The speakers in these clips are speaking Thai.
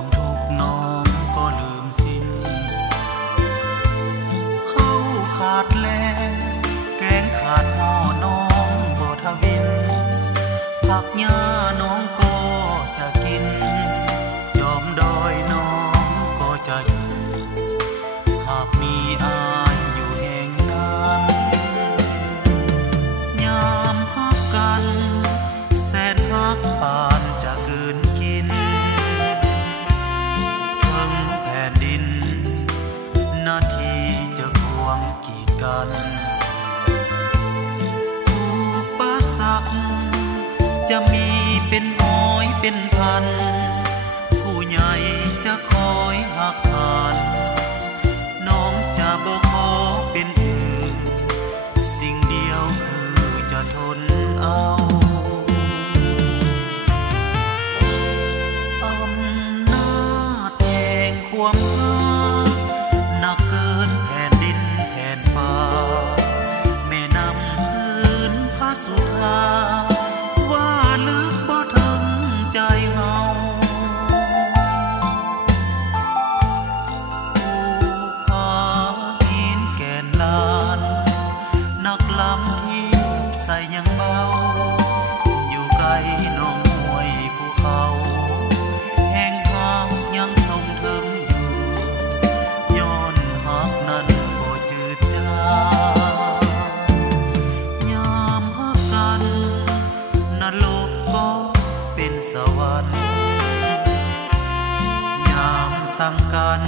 ความทุกข์น้องก็ลืมสิ้นเข้าขาดแลแกงขาดหม้อน้องบ่ทวินผักหญ้าน้องก็จะกินยอมดอยน้องก็จะอยู่หากมีอายอยู่แห่งนั้นยามฮักกันแสนฮักปานจะเกินกินเพิ่งแผ่นดินนาทีจะควงกีดกันอุปสรรคจะมีเป็นร้อยเป็นพันผู้ใหญ่จะคอยหักหานน้องจะบ่ขอเป็นอื่นสิ่งเดียวคือจะทนเอาอำนาจแห่งความรักหนักเกินแผ่นดินแผ่นฟ้าแม่น้ำพื้นพระสุธาว่าลึกบ่ถึงใจเฮาผู้พาหินแก่นลานนักลำเทียบใส่ยังเบาอยู่ไกลน้องห้วยภูเขาแห่งทางยังทรงถึงอยู่ย้อนหักนั้นบ่จืดจางยามหักกันนรกก็เป็นสวรรค์ยามสั่งกัน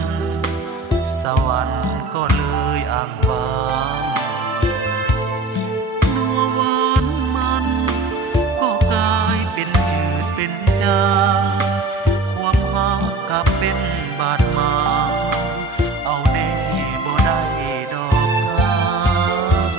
สวรรค์ก็เลยอ้างว้างนัวหวานมันก็กลายเป็นจืดเป็นจางความหักกลับเป็นบาดหมางเอาแน่บ่ได้ดอกรัก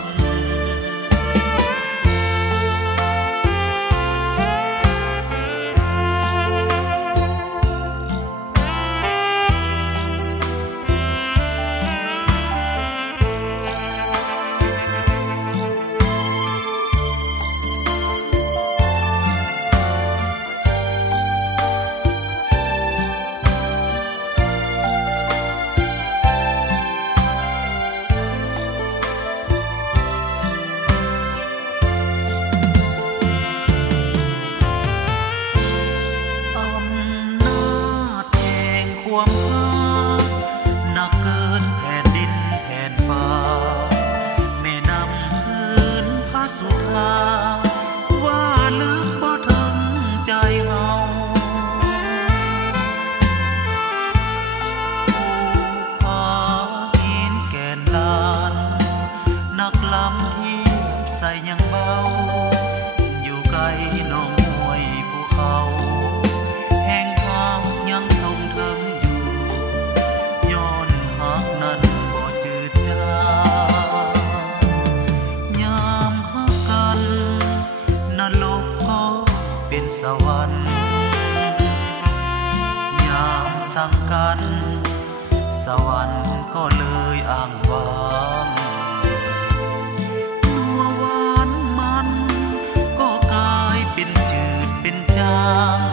ความรักหนักเกินแผ่นดินแผ่นฟ้าแม่น้ำพื้นพระสุธาว่าลึกบ่ถึงใจเฮาผู้พาหินแก่นลานนักลำเทียบใส่ยังเบาอยู่ไกลน้องห้วยภูเขาแห่งทางยังทรงถึงนั้นบ่จืดจางยามหักกันนรกก็เป็นสวรรค์ยามสั่งกันสวรรค์ก็เลยอ้างว้างนัวหวานมันก็กลายเป็นจืดเป็นจาง